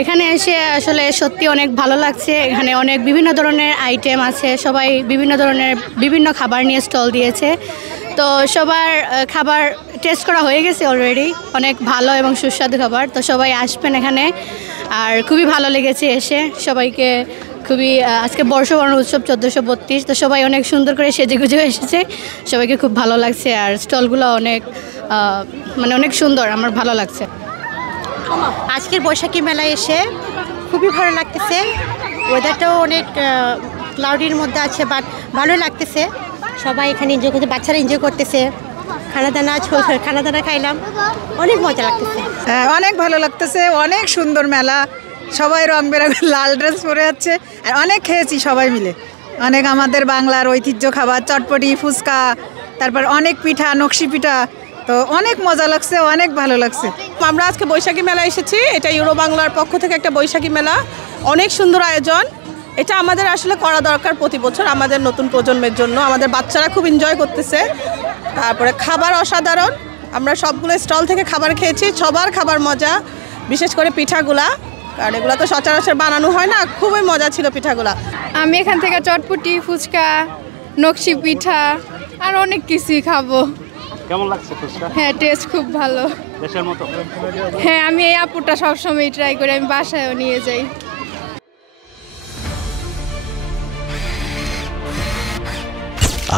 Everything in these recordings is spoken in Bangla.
এখানে এসে আসলে সত্যি অনেক ভালো লাগছে। এখানে অনেক বিভিন্ন ধরনের আইটেম আছে, সবাই বিভিন্ন ধরনের বিভিন্ন খাবার নিয়ে স্টল দিয়েছে। তো সবার খাবার টেস্ট করা হয়ে গেছে অলরেডি, অনেক ভালো এবং সুস্বাদু খাবার। তো সবাই আসবেন এখানে, আর খুবই ভালো লেগেছে এসে সবাইকে। খুবই আজকে বর্ষবরণ উৎসব 1432, তো সবাই অনেক সুন্দর করে সেজেগুজে এসেছে, সবাইকে খুব ভালো লাগছে। আর স্টলগুলো অনেক মানে অনেক সুন্দর, আমার ভালো লাগছে। আজকের বৈশাখী মেলায় এসে খুবই ভালো লাগতেছে। ওয়েদারটাও অনেক ক্লাউডির মধ্যে আছে, বাট ভালো লাগতেছে। সবাই এখানে এনজয় করতে, বাচ্চারা এনজয় করতেছে। খানাদানা খাইলাম, অনেক মজা লাগতেছে। অনেক ভালো লাগতেছে, অনেক সুন্দর মেলা। সবাই রং বেরঙের লাল ড্রেস পরে যাচ্ছে, আর অনেক খেয়েছি সবাই মিলে। অনেক আমাদের বাংলার ঐতিহ্য খাবার, চটপটি, ফুচকা, তারপর অনেক পিঠা, নকশি পিঠা। তো অনেক মজা লাগছে, অনেক ভালো লাগছে। আমরা আজকে বৈশাখী মেলা এসেছি। এটা ইউরো বাংলার পক্ষ থেকে একটা বৈশাখী মেলা, অনেক সুন্দর আয়োজন। এটা আমাদের আসলে করা দরকার প্রতি বছর, আমাদের নতুন প্রজন্মের জন্য। আমাদের বাচ্চারা খুব এনজয় করতেছে। তারপরে খাবার অসাধারণ, আমরা সবগুলো স্টল থেকে খাবার খেয়েছি, সবার খাবার মজা, বিশেষ করে পিঠাগুলা, কারণ এগুলো তো সচরাচর বানানো হয় না। খুবই মজা ছিল পিঠাগুলা। আমি এখান থেকে চটপটি, ফুচকা, নকশি পিঠা আর অনেক কিছুই খাবো। কেমন লাগছে ফুচকা? হ্যাঁ, টেস্ট খুব ভালো। দেশের মতো? হ্যাঁ, আমি এই আপুটা সবসময় ট্রাই করি, আমি বাসায়ও নিয়ে যাই।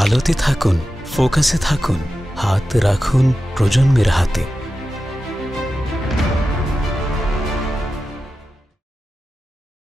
আলোতে থাকুন, ফোকাসে থাকুন, হাত রাখুন প্রজন্মের হাতে।